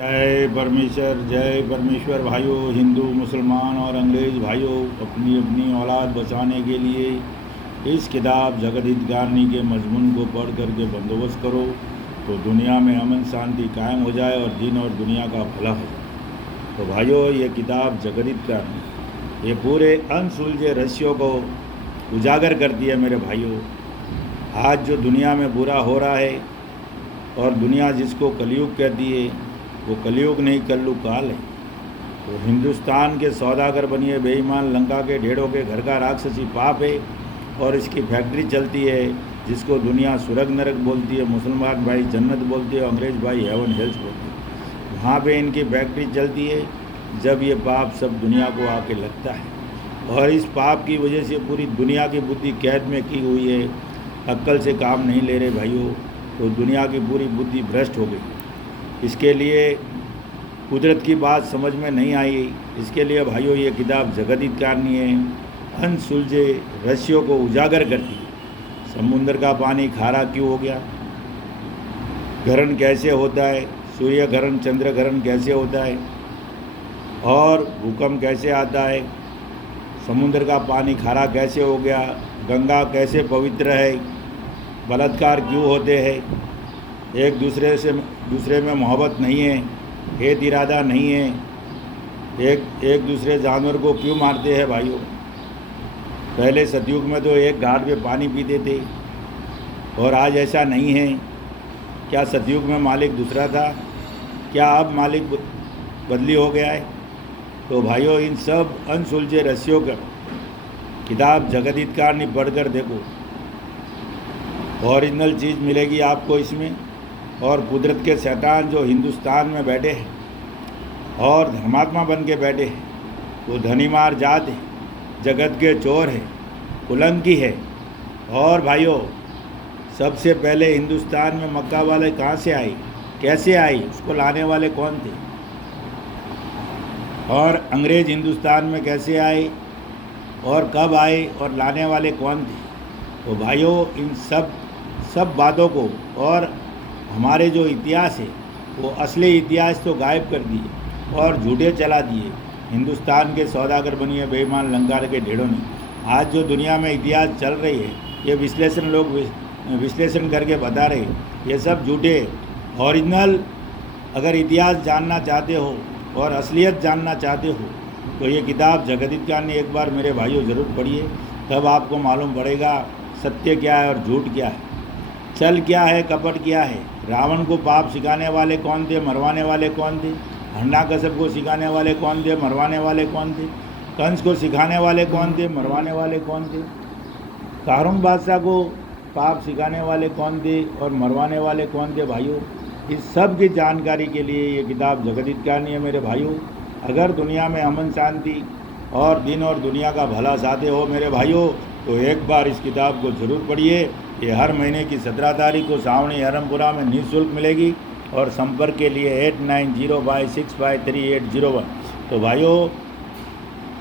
जय परमेश्वर भाइयों, हिंदू मुसलमान और अंग्रेज़ भाइयों, अपनी अपनी औलाद बचाने के लिए इस किताब जगत हितकारिणी के मजमून को पढ़ करके बंदोबस्त करो तो दुनिया में अमन शांति कायम हो जाए और दिन और दुनिया का भला हो जाए। तो भाइयों, ये किताब जगत हितकारिणी ये पूरे अनसुलझे रहस्यों को उजागर करती है। मेरे भाइयों, आज जो दुनिया में बुरा हो रहा है और दुनिया जिसको कलयुग कहती है, वो कलयुग नहीं कल्लु काल है। तो हिंदुस्तान के सौदागर बनिए बेईमान लंका के ढेड़ों के घर का राक्षसी पाप है और इसकी फैक्ट्री चलती है जिसको दुनिया सुरग नरक बोलती है, मुसलमान भाई जन्नत बोलती है, अंग्रेज़ भाई हेवन हेल्स बोलते हैं। वहाँ पे इनकी फैक्ट्री चलती है जब ये पाप सब दुनिया को आके लगता है और इस पाप की वजह से पूरी दुनिया की बुद्धि कैद में की हुई है, अक्ल से काम नहीं ले रहे भाइयों। तो दुनिया की पूरी बुद्धि भ्रष्ट हो गई। इसके लिए कुदरत की बात समझ में नहीं आई। इसके लिए भाइयों, ये किताब जगत हितकारिणी है, अनसुलझे रहस्यों को उजागर करती है। समुद्र का पानी खारा क्यों हो गया, ग्रहण कैसे होता है, सूर्य ग्रहण चंद्र ग्रहण कैसे होता है और भूकंप कैसे आता है, समुद्र का पानी खारा कैसे हो गया, गंगा कैसे पवित्र है, बलात्कार क्यों होते हैं, एक दूसरे में मोहब्बत नहीं है, हेत इरादा नहीं है, एक दूसरे जानवर को क्यों मारते हैं भाइयों। पहले सतयुग में तो एक घाट पे पानी पीते थे और आज ऐसा नहीं है। क्या सतयुग में मालिक दूसरा था, क्या अब मालिक बदली हो गया है। तो भाइयों, इन सब अनसुलझे रहस्यों का किताब जगत हितकारिणी पढ़कर देखो, ओरिजिनल चीज़ मिलेगी आपको इसमें। और कुदरत के शैतान जो हिंदुस्तान में बैठे हैं और धर्मात्मा बन के बैठे हैं, वो धनीमार जात है, जगत के चोर है, कुलंकी है। और भाइयों, सबसे पहले हिंदुस्तान में मक्का वाले कहाँ से आई, कैसे आई, उसको लाने वाले कौन थे, और अंग्रेज़ हिंदुस्तान में कैसे आए और कब आए और लाने वाले कौन थे। तो भाइयों, इन सब बातों को और हमारे जो इतिहास है वो असली इतिहास तो गायब कर दिए और झूठे चला दिए हिंदुस्तान के सौदागर बनिए बेईमान लंका के ढेड़ों ने। आज जो दुनिया में इतिहास चल रही है, ये लोग विश्लेषण करके बता रहे, ये सब झूठे। ओरिजिनल अगर इतिहास जानना चाहते हो और असलियत जानना चाहते हो तो ये किताब जगत हितकारिणी एक बार मेरे भाइयों ज़रूर पढ़िए, तब आपको मालूम पड़ेगा सत्य क्या है और झूठ क्या है, चल क्या है, कपट क्या है। रावण को पाप सिखाने वाले कौन थे, मरवाने वाले कौन थे। हरणाकश्यप को सिखाने वाले कौन थे, मरवाने वाले कौन थे। कंस को सिखाने वाले कौन थे, मरवाने वाले कौन थे। कारून बादशाह को पाप सिखाने वाले कौन थे और मरवाने वाले कौन थे। भाइयों, इस सब की जानकारी के लिए ये किताब जगत हितकारिणी है मेरे भाइयों। अगर दुनिया में अमन शांति और दिन और दुनिया का भला चाहते हो मेरे भाइयों, तो एक बार इस किताब को ज़रूर पढ़िए। ये हर महीने की 17 तारीख को सावणी हरमपुरा में निःशुल्क मिलेगी और संपर्क के लिए 8905653801। तो भाइयों,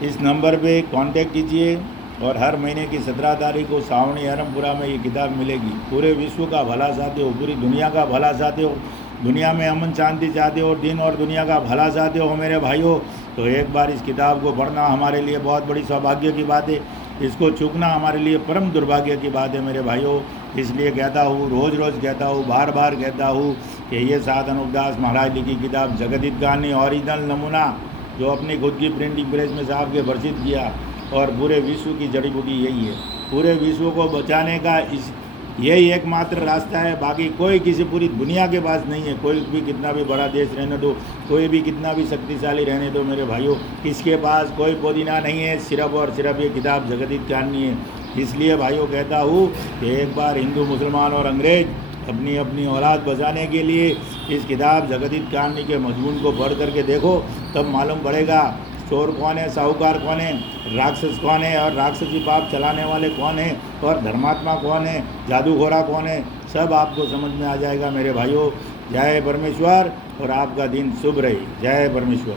इस नंबर पे कांटेक्ट कीजिए और हर महीने की 17 तारीख को सावणी हरमपुरा में ये किताब मिलेगी। पूरे विश्व का भला चाहते हो, पूरी दुनिया का भला चाहते हो, दुनिया में अमन शांति चाहते हो, दिन और दुनिया का भला चाहते हो मेरे भाइयों, तो एक बार इस किताब को पढ़ना हमारे लिए बहुत बड़ी सौभाग्य की बात है। इसको चूकना हमारे लिए परम दुर्भाग्य की बात है मेरे भाइयों। इसलिए कहता हूँ, रोज़ रोज़ कहता हूँ, बार बार कहता हूँ कि ये सात अनुपदास महाराज लिखी किताब जगत हितकारिणी ओरिजिनल नमूना जो अपनी खुद की प्रिंटिंग प्रेस में साहब के वर्षित किया, और पूरे विश्व की जड़ी बूटी यही है। पूरे विश्व को बचाने का यही एकमात्र रास्ता है, बाकी कोई किसी पूरी दुनिया के पास नहीं है। कोई भी कितना भी बड़ा देश रहने दो, कोई भी कितना भी शक्तिशाली रहने दो मेरे भाइयों, किसके पास कोई पुदीना नहीं है, सिर्फ और सिर्फ ये किताब जगत हितकारिणी है। इसलिए भाइयों कहता हूँ कि एक बार हिंदू मुसलमान और अंग्रेज़ अपनी अपनी औलाद बचाने के लिए इस किताब जगत हितकारिणी के मजमून को पढ़ करके देखो, तब मालूम पड़ेगा चोर कौन है, साहूकार कौन है, राक्षस कौन है और राक्षसी पाप चलाने वाले कौन है और धर्मात्मा कौन है, जादूगोरा कौन है, सब आपको समझ में आ जाएगा मेरे भाइयों। जय परमेश्वर और आपका दिन शुभ रहे। जय परमेश्वर।